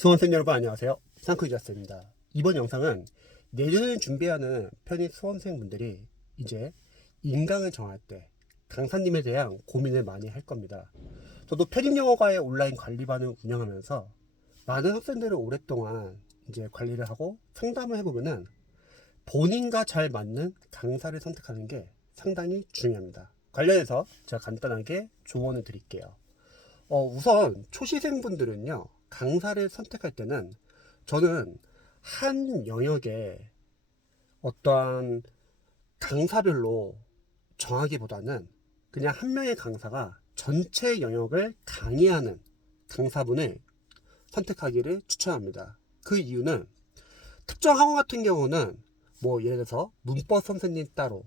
수험생 여러분 안녕하세요. 상크이자스입니다. 이번 영상은 내년을 준비하는 편입 수험생분들이 이제 인강을 정할 때 강사님에 대한 고민을 많이 할 겁니다. 저도 편입영어과의 온라인 관리반을 운영하면서 많은 학생들을 오랫동안 이제 관리를 하고 상담을 해보면은 본인과 잘 맞는 강사를 선택하는 게 상당히 중요합니다. 관련해서 제가 간단하게 조언을 드릴게요. 우선 초시생분들은요, 강사를 선택할 때는 저는 한 영역에 어떠한 강사별로 정하기보다는 그냥 한 명의 강사가 전체 영역을 강의하는 강사분을 선택하기를 추천합니다. 그 이유는 특정 학원 같은 경우는 뭐 예를 들어서 문법 선생님 따로,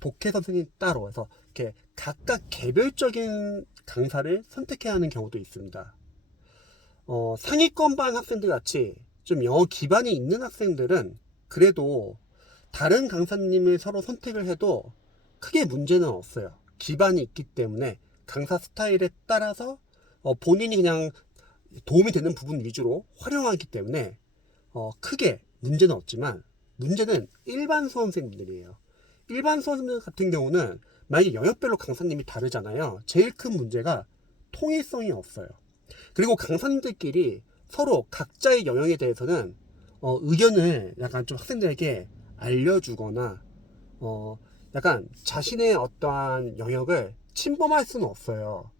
독해 선생님 따로 해서 이렇게 각각 개별적인 강사를 선택해야 하는 경우도 있습니다. 상위권반 학생들 같이 좀 영어 기반이 있는 학생들은 그래도 다른 강사님을 서로 선택을 해도 크게 문제는 없어요. 기반이 있기 때문에 강사 스타일에 따라서 본인이 그냥 도움이 되는 부분 위주로 활용하기 때문에 크게 문제는 없지만 문제는 일반 수험생분들이에요. 일반 수험생들 같은 경우는 만약에 영역별로 강사님이 다르잖아요. 제일 큰 문제가 통일성이 없어요. 그리고 강사님들끼리 서로 각자의 영역에 대해서는 의견을 약간 좀 학생들에게 알려주거나 약간 자신의 어떠한 영역을 침범할 수는 없어요.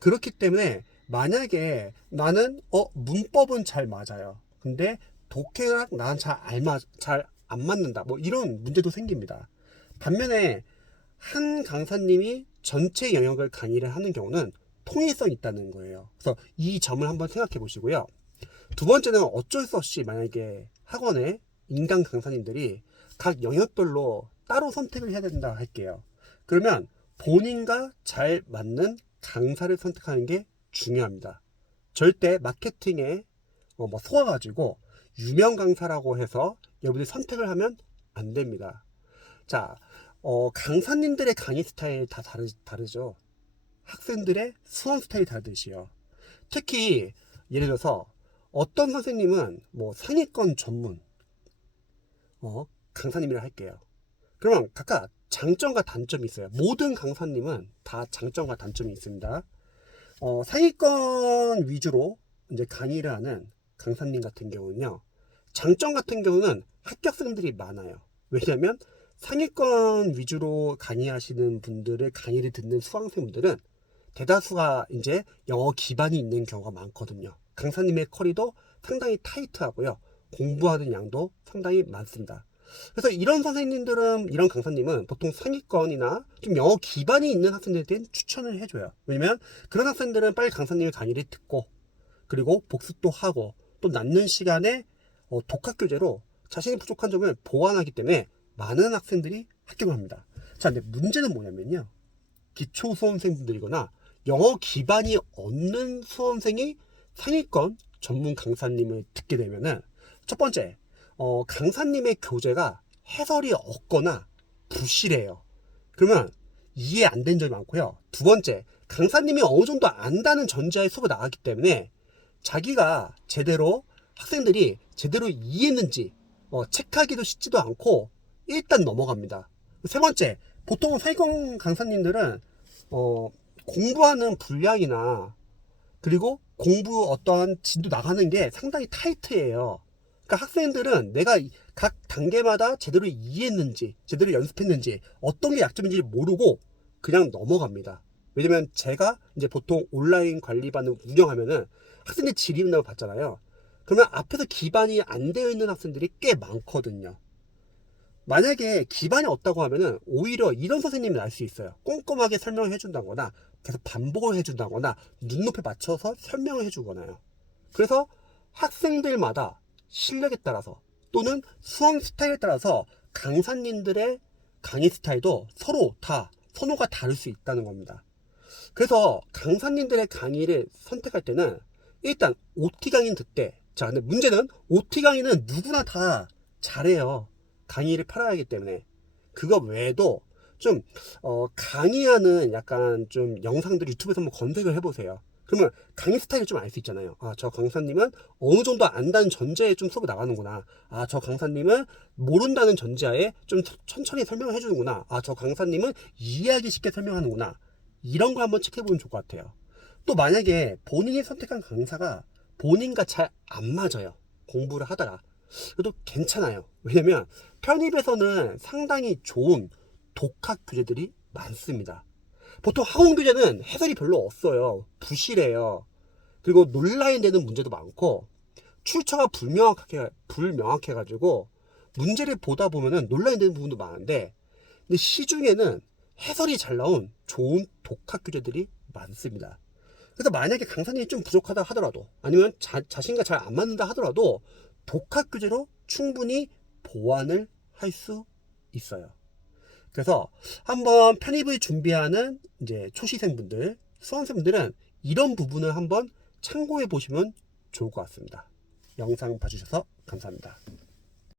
그렇기 때문에 만약에 나는 문법은 잘 맞아요. 근데 독해랑 나는 잘 안 맞는다. 뭐 이런 문제도 생깁니다. 반면에 한 강사님이 전체 영역을 강의를 하는 경우는 통일성이 있다는 거예요. 그래서 이 점을 한번 생각해 보시고요. 두 번째는 어쩔 수 없이 만약에 학원에 인강 강사님들이 각 영역별로 따로 선택을 해야 된다 할게요. 그러면 본인과 잘 맞는 강사를 선택하는 게 중요합니다. 절대 마케팅에 뭐 속아가지고 유명 강사라고 해서 여러분들이 선택을 하면 안 됩니다. 자, 강사님들의 강의 스타일 다 다르죠. 학생들의 수험 스타일이 다르듯이요. 특히 예를 들어서 어떤 선생님은 뭐 상위권 전문 강사님이라 할게요. 그러면 각각 장점과 단점이 있어요. 모든 강사님은 다 장점과 단점이 있습니다. 상위권 위주로 이제 강의를 하는 강사님 같은 경우는요, 장점 같은 경우는 합격생들이 많아요. 왜냐하면 상위권 위주로 강의하시는 분들의 강의를 듣는 수강생분들은 대다수가 이제 영어 기반이 있는 경우가 많거든요. 강사님의 커리도 상당히 타이트하고요. 공부하는 양도 상당히 많습니다. 그래서 이런 선생님들은, 이런 강사님은 보통 상위권이나 좀 영어 기반이 있는 학생들한테 추천을 해줘요. 왜냐면 그런 학생들은 빨리 강사님의 강의를 듣고, 그리고 복습도 하고, 또 남는 시간에 독학 교재로 자신이 부족한 점을 보완하기 때문에 많은 학생들이 합격을 합니다. 자, 근데 문제는 뭐냐면요, 기초 수험생분들이거나 영어 기반이 없는 수험생이 상위권 전문 강사님을 듣게 되면은, 첫 번째, 강사님의 교재가 해설이 없거나 부실해요. 그러면 이해 안 된 점이 많고요. 두 번째, 강사님이 어느 정도 안다는 전제하에 수업을 나가기 때문에 자기가 제대로, 학생들이 제대로 이해했는지 체크하기도 쉽지도 않고 일단 넘어갑니다. 세 번째, 보통 상위권 강사님들은 공부하는 분량이나 그리고 공부 어떠한 진도 나가는 게 상당히 타이트해요. 그러니까 학생들은 내가 각 단계마다 제대로 이해했는지, 제대로 연습했는지, 어떤 게 약점인지 모르고 그냥 넘어갑니다. 왜냐면 제가 이제 보통 온라인 관리반을 운영하면은 학생들 질의응답을 받잖아요. 그러면 앞에서 기반이 안 되어 있는 학생들이 꽤 많거든요. 만약에 기반이 없다고 하면은 오히려 이런 선생님이 날 수 있어요. 꼼꼼하게 설명을 해준다거나 계속 반복을 해준다거나 눈높이에 맞춰서 설명을 해주거나요. 그래서 학생들마다 실력에 따라서 또는 수험 스타일에 따라서 강사님들의 강의 스타일도 서로 다 선호가 다를 수 있다는 겁니다. 그래서 강사님들의 강의를 선택할 때는 일단 OT 강의는 듣되, 자, 근데 문제는 OT 강의는 누구나 다 잘해요. 강의를 팔아야 하기 때문에. 그거 외에도 좀 강의하는 약간 좀 영상들 유튜브에서 한번 검색을 해보세요. 그러면 강의 스타일을 좀 알 수 있잖아요. 아, 저 강사님은 어느 정도 안다는 전제에 좀 수업이 나가는구나. 아, 저 강사님은 모른다는 전제하에 좀 천천히 설명을 해주는구나. 아, 저 강사님은 이해하기 쉽게 설명하는구나. 이런 거 한번 체크해보면 좋을 것 같아요. 또 만약에 본인이 선택한 강사가 본인과 잘 안 맞아요. 공부를 하다가. 그래도 괜찮아요. 왜냐면 편입에서는 상당히 좋은 독학 교재들이 많습니다. 보통 학원 교재는 해설이 별로 없어요. 부실해요. 그리고 논란이 되는 문제도 많고 출처가 불명확해가지고 문제를 보다 보면은 논란이 되는 부분도 많은데, 근데 시중에는 해설이 잘 나온 좋은 독학 교재들이 많습니다. 그래서 만약에 강사님이 좀 부족하다 하더라도, 아니면 자신과 잘 안 맞는다 하더라도 독학 교재로 충분히 보완을 할 수 있어요. 그래서 한번 편입을 준비하는 이제 초시생분들, 수험생분들은 이런 부분을 한번 참고해 보시면 좋을 것 같습니다. 영상 봐주셔서 감사합니다.